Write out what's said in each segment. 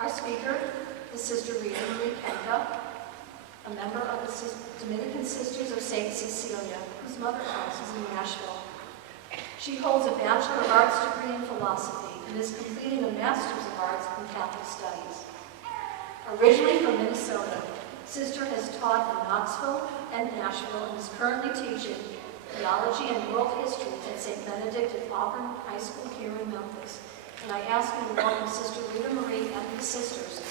Our speaker is Sister Rita Marie Kenta, a member of the Dominican Sisters of St. Cecilia, whose mother house is in Nashville. She holds a Bachelor of Arts degree in philosophy and is completing a Master's of Arts in Catholic Studies. Originally from Minnesota, Sister has taught in Knoxville and Nashville and is currently teaching theology and world history at St. Benedict at Auburn High School here in Memphis. And I ask you to welcome Sister Rita Marie and the sisters.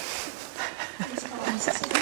Please come on, Sister.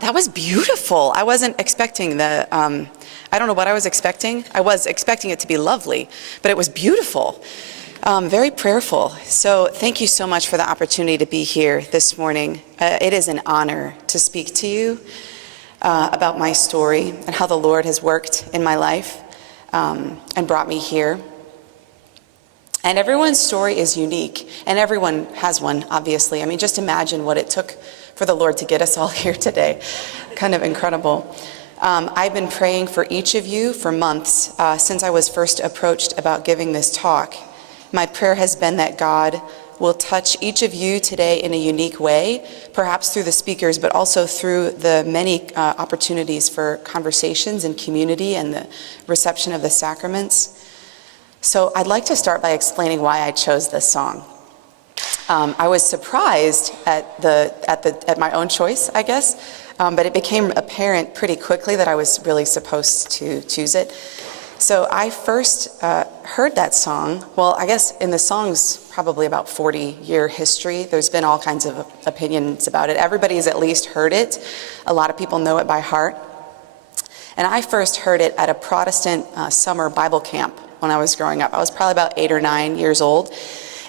That was beautiful. I wasn't expecting I don't know what I was expecting. I was expecting it to be lovely, but it was beautiful, very prayerful. So thank you so much for the opportunity to be here this morning. It is an honor to speak to you about my story and how the Lord has worked in my life and brought me here. And everyone's story is unique, and everyone has one, obviously. I mean, just imagine what it took for the Lord to get us all here today. Kind of incredible. I've been praying for each of you for months since I was first approached about giving this talk. My prayer has been that God will touch each of you today in a unique way, perhaps through the speakers, but also through the many opportunities for conversations and community and the reception of the sacraments. So I'd like to start by explaining why I chose this song. I was surprised at my own choice, I guess, but it became apparent pretty quickly that I was really supposed to choose it. So I first heard that song, well, I guess in the song's probably about 40-year history. There's been all kinds of opinions about it. Everybody's at least heard it. A lot of people know it by heart. And I first heard it at a Protestant summer Bible camp when I was growing up. I was probably about 8 or 9 years old.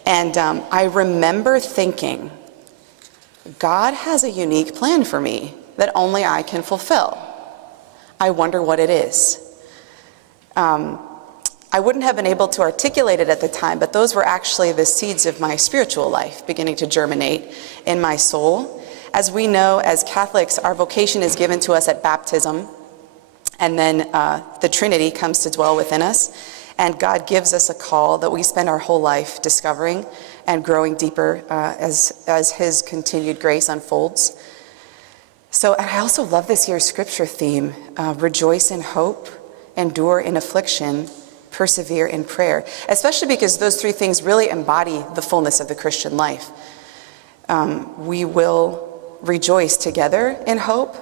And I remember thinking, God has a unique plan for me that only I can fulfill. I wonder what it is. I wouldn't have been able to articulate it at the time, but those were actually the seeds of my spiritual life beginning to germinate in my soul. As we know, as Catholics, our vocation is given to us at baptism, and then the Trinity comes to dwell within us. And God gives us a call that we spend our whole life discovering and growing deeper as His continued grace unfolds. So I also love this year's scripture theme, rejoice in hope, endure in affliction, persevere in prayer, especially because those three things really embody the fullness of the Christian life. We will rejoice together in hope,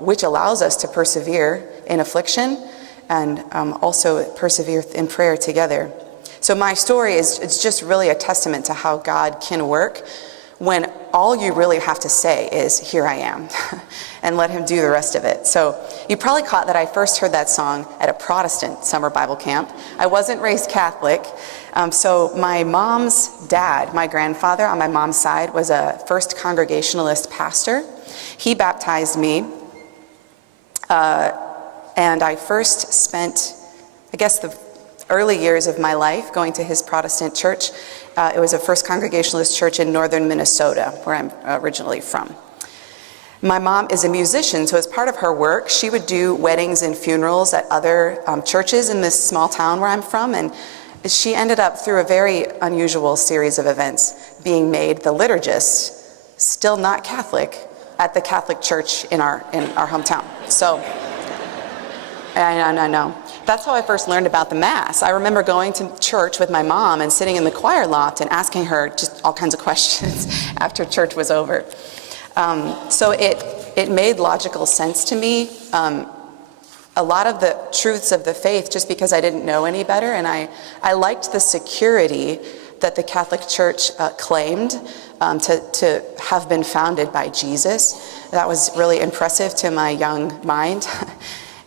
which allows us to persevere in affliction, and also persevere in prayer together. So my story it's just really a testament to how God can work when all you really have to say is, here I am, and let Him do the rest of it. So you probably caught that I first heard that song at a Protestant summer Bible camp. I wasn't raised Catholic, so my mom's dad, my grandfather on my mom's side, was a First Congregationalist pastor. He baptized me And I first spent, I guess, the early years of my life going to his Protestant church. It was a First Congregationalist church in northern Minnesota, where I'm originally from. My mom is a musician, so as part of her work, she would do weddings and funerals at other churches in this small town where I'm from, and she ended up, through a very unusual series of events, being made the liturgist, still not Catholic, at the Catholic church in our hometown. So, I know. That's how I first learned about the Mass. I remember going to church with my mom and sitting in the choir loft and asking her just all kinds of questions after church was over. So it made logical sense to me, a lot of the truths of the faith, just because I didn't know any better, and I liked the security that the Catholic Church claimed to have been founded by Jesus. That was really impressive to my young mind.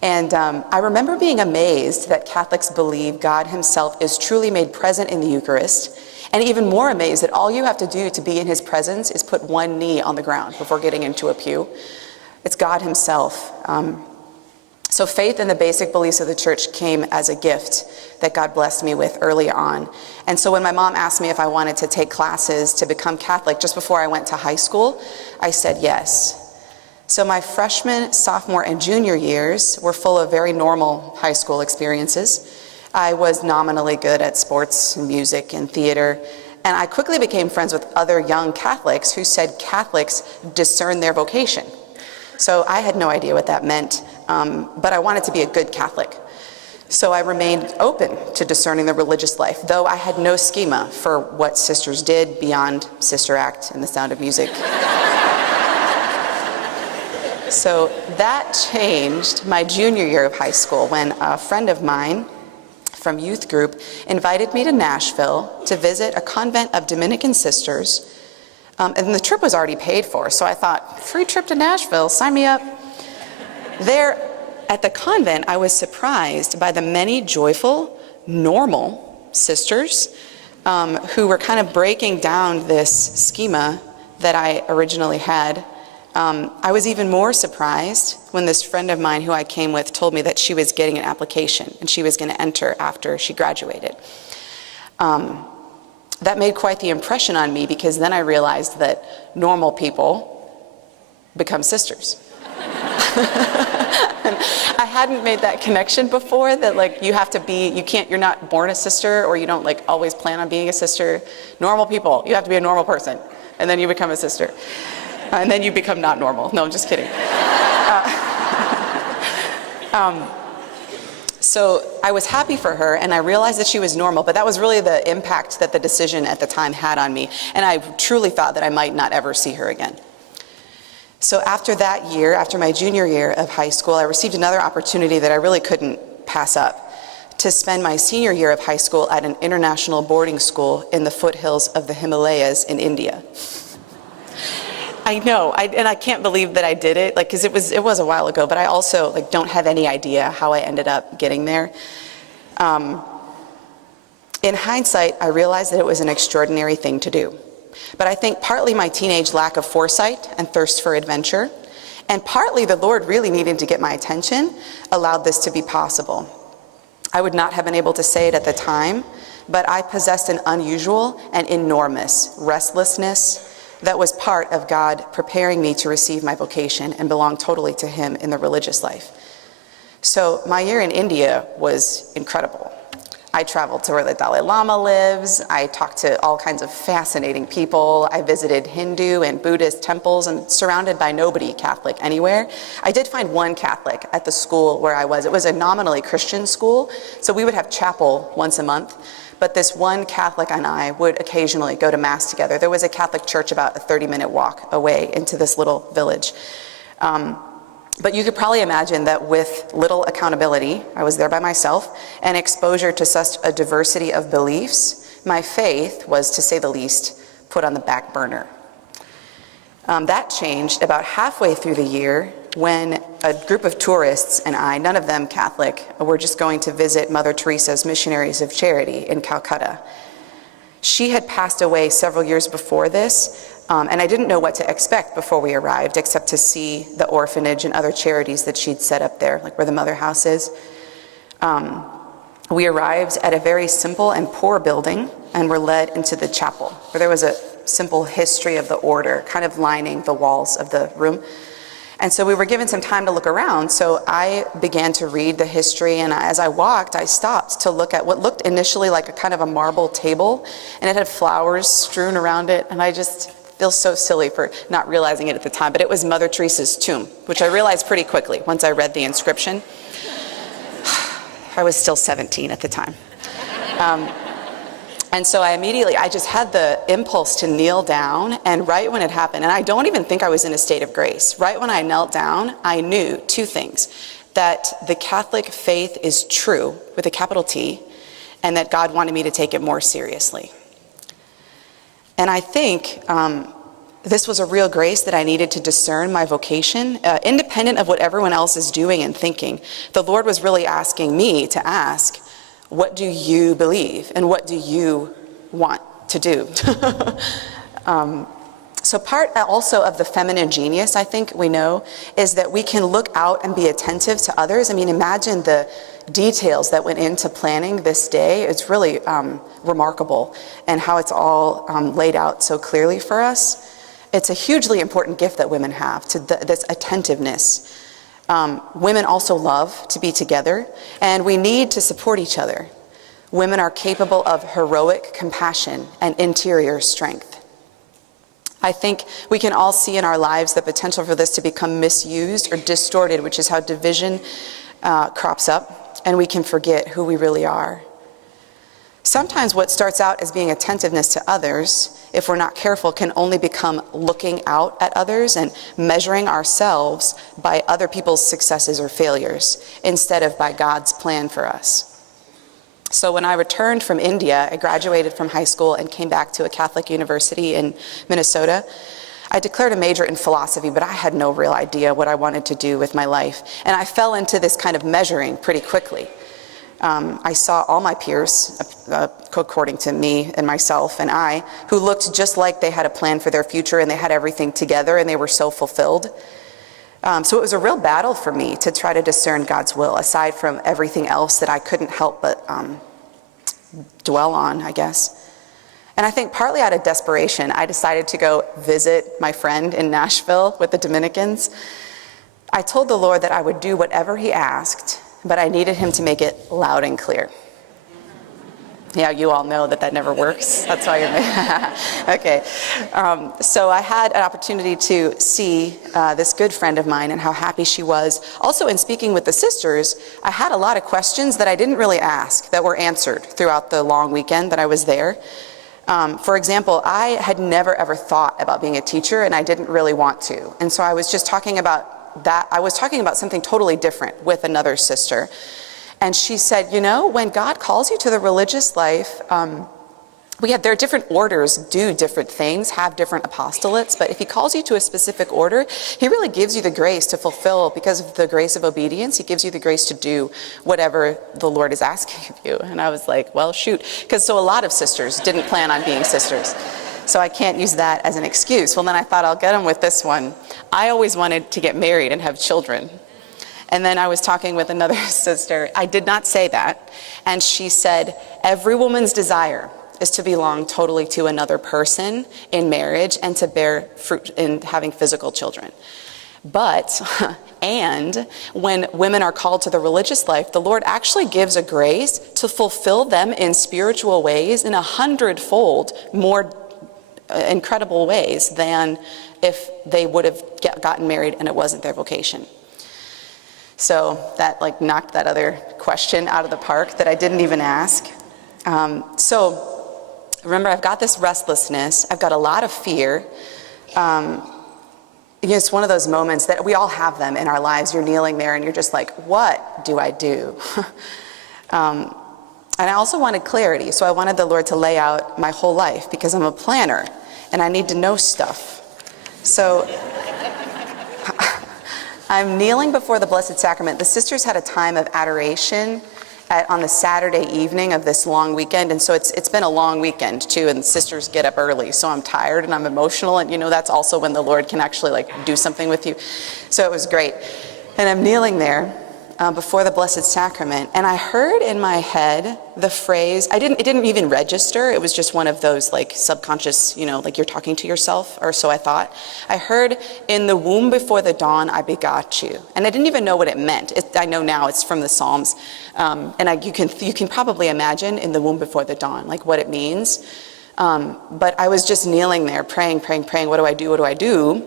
And I remember being amazed that Catholics believe God himself is truly made present in the Eucharist, and even more amazed that all you have to do to be in his presence is put one knee on the ground before getting into a pew. It's God himself. So faith in the basic beliefs of the church came as a gift that God blessed me with early on. And so when my mom asked me if I wanted to take classes to become Catholic just before I went to high school, I said yes. So my freshman, sophomore, and junior years were full of very normal high school experiences. I was nominally good at sports and music and theater, and I quickly became friends with other young Catholics who said Catholics discern their vocation. So I had no idea what that meant, but I wanted to be a good Catholic. So I remained open to discerning the religious life, though I had no schema for what sisters did beyond Sister Act and the Sound of Music. So that changed my junior year of high school when a friend of mine from youth group invited me to Nashville to visit a convent of Dominican sisters. And the trip was already paid for, so I thought, free trip to Nashville, sign me up. There at the convent, I was surprised by the many joyful, normal sisters who were kind of breaking down this schema that I originally had. I was even more surprised when this friend of mine who I came with told me that she was getting an application and she was going to enter after she graduated. That made quite the impression on me, because then I realized that normal people become sisters. I hadn't made that connection before, that like you have to be, you're not born a sister, or you don't like always plan on being a sister. Normal people, you have to be a normal person, and then you become a sister. And then you become not normal. No, I'm just kidding. So I was happy for her, and I realized that she was normal, but that was really the impact that the decision at the time had on me, and I truly thought that I might not ever see her again. So after that year, after my junior year of high school, I received another opportunity that I really couldn't pass up, to spend my senior year of high school at an international boarding school in the foothills of the Himalayas in India. I know, and I can't believe that I did it, like, because it was a while ago, but I also like don't have any idea how I ended up getting there. In hindsight, I realized that it was an extraordinary thing to do. But I think partly my teenage lack of foresight and thirst for adventure, and partly the Lord really needing to get my attention, allowed this to be possible. I would not have been able to say it at the time, but I possessed an unusual and enormous restlessness that was part of God preparing me to receive my vocation and belong totally to him in the religious life. So my year in India was incredible. I traveled to where the Dalai Lama lives. I talked to all kinds of fascinating people. I visited Hindu and Buddhist temples, and surrounded by nobody Catholic anywhere. I did find one Catholic at the school where I was. It was a nominally Christian school, so we would have chapel once a month. But this one Catholic and I would occasionally go to Mass together. There was a Catholic church about a 30-minute walk away into this little village. But you could probably imagine that with little accountability, I was there by myself, and exposure to such a diversity of beliefs, my faith was, to say the least, put on the back burner. That changed about halfway through the year when a group of tourists and I, none of them Catholic, were just going to visit Mother Teresa's Missionaries of Charity in Calcutta. She had passed away several years before this, And I didn't know what to expect before we arrived, except to see the orphanage and other charities that she'd set up there, like where the mother house is. We arrived at a very simple and poor building, and were led into the chapel, where there was a simple history of the order kind of lining the walls of the room. And so we were given some time to look around, so I began to read the history, and as I walked, I stopped to look at what looked initially like a kind of a marble table, and it had flowers strewn around it, and I just feel so silly for not realizing it at the time, but it was Mother Teresa's tomb, which I realized pretty quickly once I read the inscription. I was still 17 at the time. And so I just had the impulse to kneel down, and right when it happened, and I don't even think I was in a state of grace, right when I knelt down, I knew two things: that the Catholic faith is true, with a capital T, and that God wanted me to take it more seriously. And I think this was a real grace that I needed to discern my vocation, independent of what everyone else is doing and thinking. The Lord was really asking me to ask, what do you believe, and what do you want to do? So part also of the feminine genius, I think we know, is that we can look out and be attentive to others. I mean, imagine the details that went into planning this day. It's really remarkable, and how it's all laid out so clearly for us. It's a hugely important gift that women have, to this attentiveness. Women also love to be together, and we need to support each other. Women are capable of heroic compassion and interior strength. I think we can all see in our lives the potential for this to become misused or distorted, which is how division crops up, and we can forget who we really are. Sometimes what starts out as being attentiveness to others, if we're not careful, can only become looking out at others and measuring ourselves by other people's successes or failures, instead of by God's plan for us. So when I returned from India, I graduated from high school and came back to a Catholic university in Minnesota. I declared a major in philosophy, but I had no real idea what I wanted to do with my life. And I fell into this kind of measuring pretty quickly. I saw all my peers, according to me and myself and I, who looked just like they had a plan for their future, and they had everything together, and they were so fulfilled. So it was a real battle for me to try to discern God's will, aside from everything else that I couldn't help but dwell on, I guess. And I think partly out of desperation, I decided to go visit my friend in Nashville with the Dominicans. I told the Lord that I would do whatever he asked, but I needed him to make it loud and clear. Yeah, you all know that never works. That's why you're okay. So I had an opportunity to see this good friend of mine and how happy she was. Also, in speaking with the sisters, I had a lot of questions that I didn't really ask that were answered throughout the long weekend that I was there. For example, I had never ever thought about being a teacher, and I didn't really want to. And so I was just talking about that. I was talking about something totally different with another sister. And she said, you know, when God calls you to the religious life, there are different orders, do different things, have different apostolates, but if he calls you to a specific order, he really gives you the grace to fulfill, because of the grace of obedience, he gives you the grace to do whatever the Lord is asking of you. And I was like, well, shoot, because a lot of sisters didn't plan on being sisters. So I can't use that as an excuse. Well, then I thought I'll get them with this one. I always wanted to get married and have children. And then I was talking with another sister. I did not say that. And she said, every woman's desire is to belong totally to another person in marriage and to bear fruit in having physical children. But, and when women are called to the religious life, the Lord actually gives a grace to fulfill them in spiritual ways in 100-fold more incredible ways than if they would have gotten married and it wasn't their vocation. So that knocked that other question out of the park that I didn't even ask. So remember, I've got this restlessness. I've got a lot of fear. It's one of those moments that we all have them in our lives. You're kneeling there and you're just like, what do I do? And I also wanted clarity. So I wanted the Lord to lay out my whole life, because I'm a planner and I need to know stuff. So I'm kneeling before the Blessed Sacrament. The sisters had a time of adoration on the Saturday evening of this long weekend. And so it's been a long weekend too, and sisters get up early, so I'm tired and I'm emotional, and that's also when the Lord can actually like do something with you. So it was great. And I'm kneeling there before the Blessed Sacrament, and I heard in my head the phrase, it didn't even register, it was just one of those like subconscious, like you're talking to yourself, or so I thought. I heard, "In the womb before the dawn I begot you." And I didn't even know what it meant. I know now it's from the Psalms. And you can probably imagine "in the womb before the dawn," like what it means. But I was just kneeling there praying, what do I do, what do I do?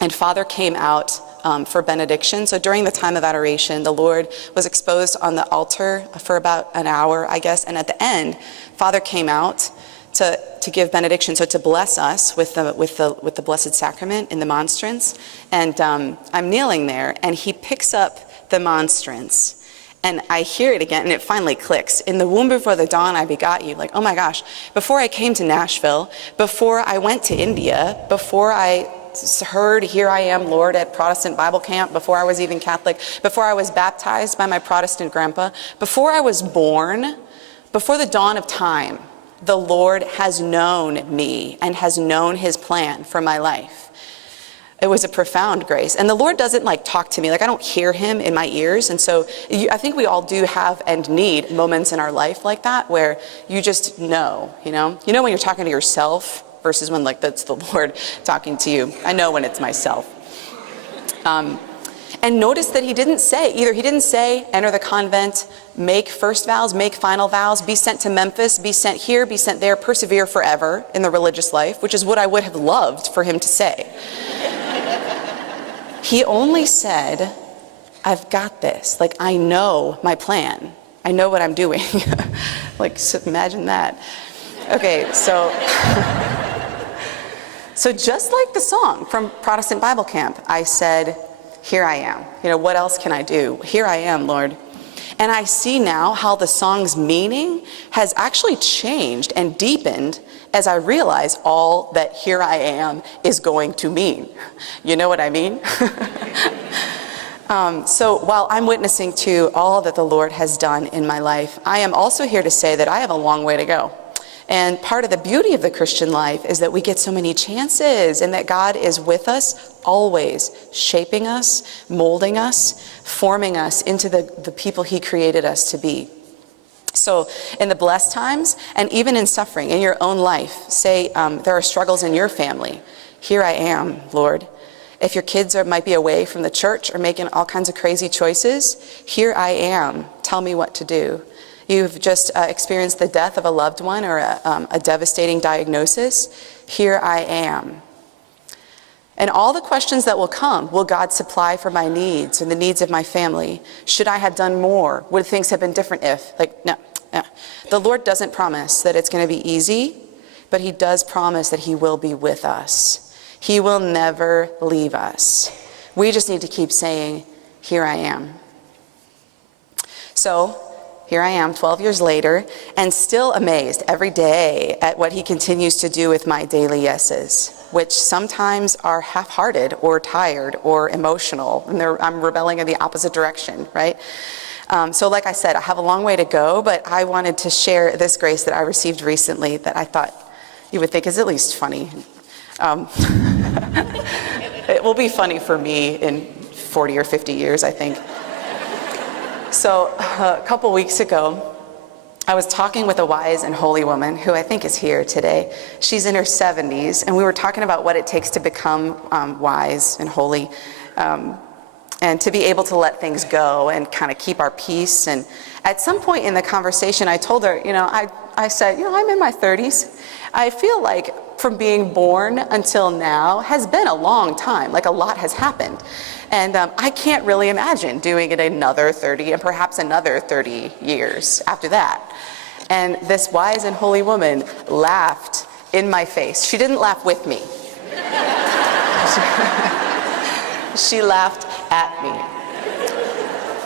And Father came out for benediction. So during the time of adoration, the Lord was exposed on the altar for about an hour, I guess. And at the end, Father came out to give benediction, so to bless us with the Blessed Sacrament in the monstrance. And I'm kneeling there, and he picks up the monstrance. And I hear it again, and it finally clicks. "In the womb before the dawn I begot you." Like, oh my gosh, before I came to Nashville, before I went to India, before I heard "Here I Am, Lord" at Protestant Bible camp, before I was even Catholic, before I was baptized by my Protestant grandpa, before I was born, before the dawn of time, the Lord has known me and has known his plan for my life. It was a profound grace. And the Lord doesn't like talk to me, like I don't hear him in my ears. And so I think we all do have and need moments in our life like that where you just know, when you're talking to yourself versus when like that's the Lord talking to you. I know when it's myself. And notice that he didn't say enter the convent, make first vows, make final vows, be sent to Memphis, be sent here, be sent there, persevere forever in the religious life, which is what I would have loved for him to say. He only said, "I've got this. Like, I know my plan. I know what I'm doing." Like, so imagine that. Okay, so just like the song from Protestant Bible camp, I said, "Here I am. What else can I do? Here I am, Lord." And I see now how the song's meaning has actually changed and deepened as I realize all that "here I am" is going to mean. You know what I mean? So while I'm witnessing to all that the Lord has done in my life, I am also here to say that I have a long way to go. And part of the beauty of the Christian life is that we get so many chances, and that God is with us always, shaping us, molding us, forming us into the people he created us to be. So in the blessed times, and even in suffering in your own life, say there are struggles in your family. "Here I am, Lord." If your kids might be away from the church or making all kinds of crazy choices, "Here I am, tell me what to do." You've just experienced the death of a loved one or a devastating diagnosis. "Here I am." And all the questions that will come, will God supply for my needs and the needs of my family? Should I have done more? Would things have been different if? No. The Lord doesn't promise that it's going to be easy, but he does promise that he will be with us. He will never leave us. We just need to keep saying, "Here I am." So, here I am 12 years later, and still amazed every day at what he continues to do with my daily yeses, which sometimes are half-hearted or tired or emotional, and I'm rebelling in the opposite direction, right? So like I said, I have a long way to go, but I wanted to share this grace that I received recently that I thought you would think is at least funny. It will be funny for me in 40 or 50 years, I think. So a couple weeks ago, I was talking with a wise and holy woman who I think is here today. She's in her 70s, and we were talking about what it takes to become wise and holy, and to be able to let things go and kind of keep our peace. And at some point in the conversation, I told her, I said, I'm in my 30s. I feel like from being born until now has been a long time, like a lot has happened. And I can't really imagine doing it another 30 and perhaps another 30 years after that. And this wise and holy woman laughed in my face. She didn't laugh with me. She laughed at me.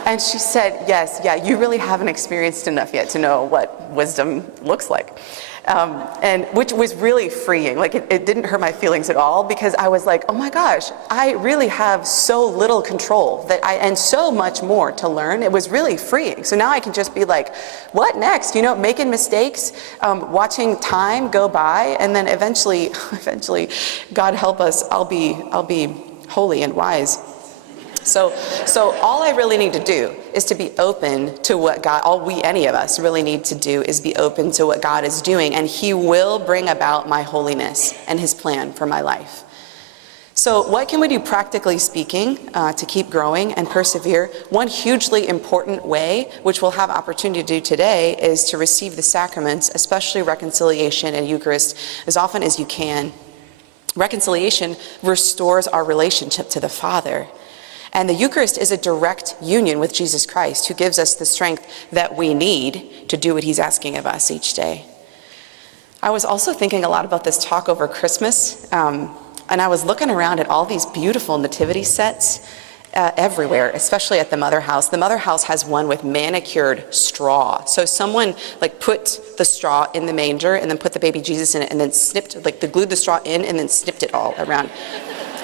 And she said, yes, yeah, you really haven't experienced enough yet to know what wisdom looks like. And which was really freeing. Like it didn't hurt my feelings at all, because I was like, oh my gosh, I really have so little control and so much more to learn. It was really freeing. So now I can just be like, what next? Making mistakes, watching time go by, and then eventually, God help us, I'll be holy and wise. So all I really need to do is to be open to what God, any of us really need to do is be open to what God is doing, and He will bring about my holiness and His plan for my life. So what can we do practically speaking to keep growing and persevere? One hugely important way, which we'll have opportunity to do today, is to receive the sacraments, especially reconciliation and Eucharist, as often as you can. Reconciliation restores our relationship to the Father. And the Eucharist is a direct union with Jesus Christ, who gives us the strength that we need to do what He's asking of us each day. I was also thinking a lot about this talk over Christmas, and I was looking around at all these beautiful nativity sets everywhere, especially at the Mother House. The Mother House has one with manicured straw. So someone put the straw in the manger and then put the baby Jesus in it and then they glued the straw in and then snipped it all around.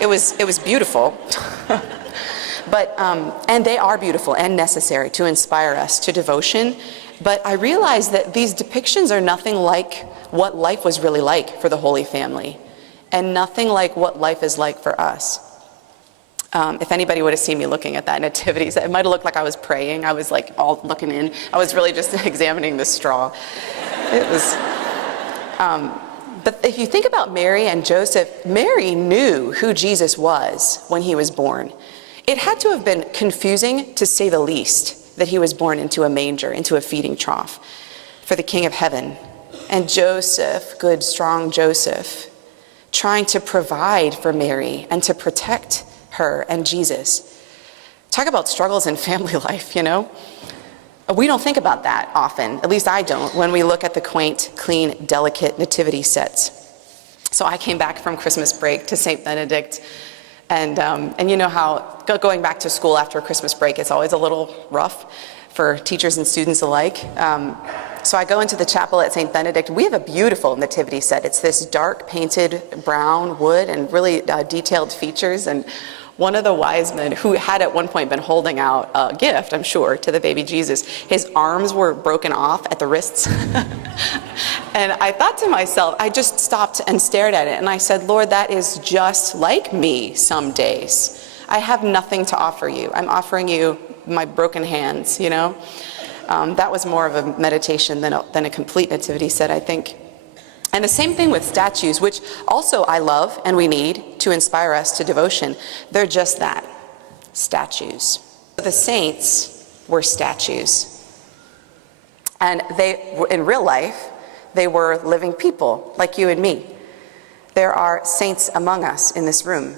It was beautiful. But, and they are beautiful and necessary to inspire us to devotion. But I realized that these depictions are nothing like what life was really like for the Holy Family, and nothing like what life is like for us. If anybody would have seen me looking at that nativity, it might have looked like I was praying. I was all looking in. I was really just examining the straw. It was... But if you think about Mary and Joseph, Mary knew who Jesus was when He was born. It had to have been confusing, to say the least, that He was born into a manger, into a feeding trough for the King of Heaven. And Joseph, good, strong Joseph, trying to provide for Mary and to protect her and Jesus. Talk about struggles in family life, We don't think about that often, at least I don't, when we look at the quaint, clean, delicate nativity sets. So I came back from Christmas break to St. Benedict, and you know how going back to school after a Christmas break is always a little rough for teachers and students alike. So I go into the chapel at St. Benedict. We have a beautiful nativity set. It's this dark painted brown wood and really detailed features. And one of the wise men, who had at one point been holding out a gift, I'm sure, to the baby Jesus, his arms were broken off at the wrists. And I thought to myself, I just stopped and stared at it, and I said, Lord, that is just like me some days. I have nothing to offer you. I'm offering you my broken hands, That was more of a meditation than a complete nativity set, I think. And the same thing with statues, which also I love and we need to inspire us to devotion. They're just that, statues. The saints were statues. And in real life, they were living people like you and me. There are saints among us in this room,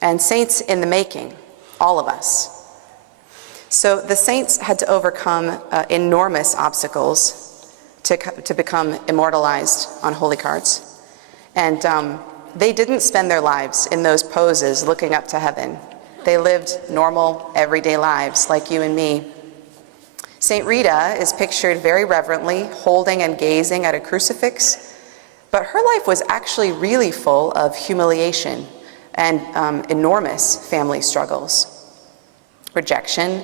and saints in the making, all of us. So the saints had to overcome enormous obstacles to become immortalized on holy cards. And they didn't spend their lives in those poses looking up to heaven. They lived normal, everyday lives like you and me. St. Rita is pictured very reverently holding and gazing at a crucifix, but her life was actually really full of humiliation and enormous family struggles, rejection,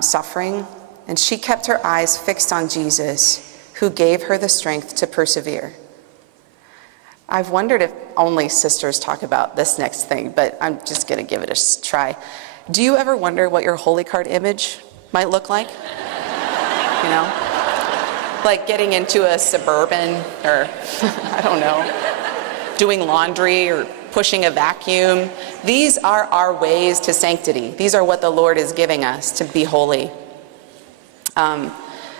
suffering, and she kept her eyes fixed on Jesus, who gave her the strength to persevere. I've wondered if only sisters talk about this next thing, but I'm just going to give it a try. Do you ever wonder what your holy card image might look like? Like getting into a Suburban, or I don't know, doing laundry or pushing a vacuum. These are our ways to sanctity. These are what the Lord is giving us to be holy.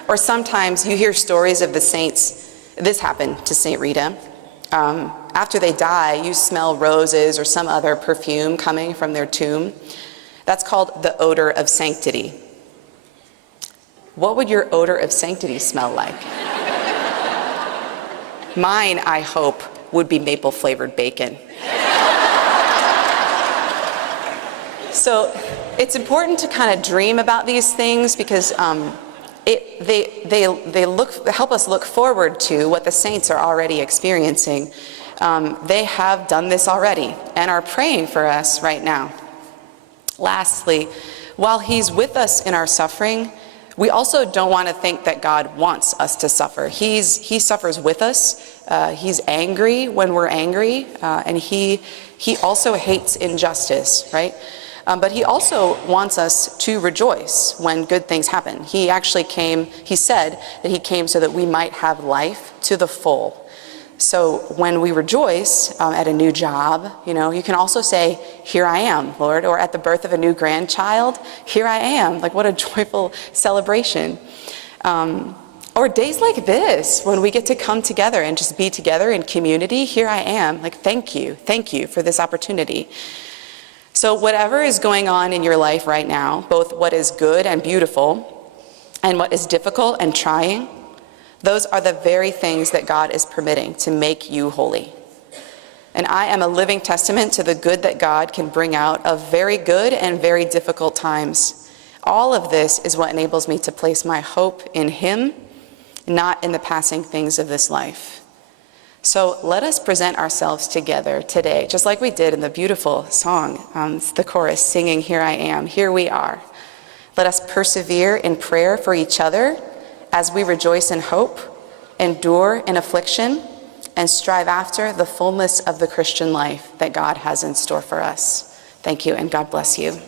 Or sometimes you hear stories of the saints. This happened to St. Rita. After they die, you smell roses or some other perfume coming from their tomb. That's called the odor of sanctity. What would your odor of sanctity smell like? Mine, I hope, would be maple-flavored bacon. So it's important to kind of dream about these things because they help us look forward to what the saints are already experiencing. They have done this already and are praying for us right now. Lastly, while he's with us in our suffering, we also don't want to think that God wants us to suffer. He suffers with us. He's angry when we're angry, and he also hates injustice, right? But he also wants us to rejoice when good things happen. He said that he came so that we might have life to the full. So when we rejoice at a new job, you can also say, "Here I am, Lord," or at the birth of a new grandchild, "Here I am." Like, what a joyful celebration. Or days like this, when we get to come together and just be together in community, "Here I am." Like, thank you for this opportunity. So whatever is going on in your life right now, both what is good and beautiful and what is difficult and trying, those are the very things that God is permitting to make you holy. And I am a living testament to the good that God can bring out of very good and very difficult times. All of this is what enables me to place my hope in Him, not in the passing things of this life. So let us present ourselves together today, just like we did in the beautiful song, the chorus singing, "Here I am, here we are." Let us persevere in prayer for each other as we rejoice in hope, endure in affliction, and strive after the fullness of the Christian life that God has in store for us. Thank you, and God bless you.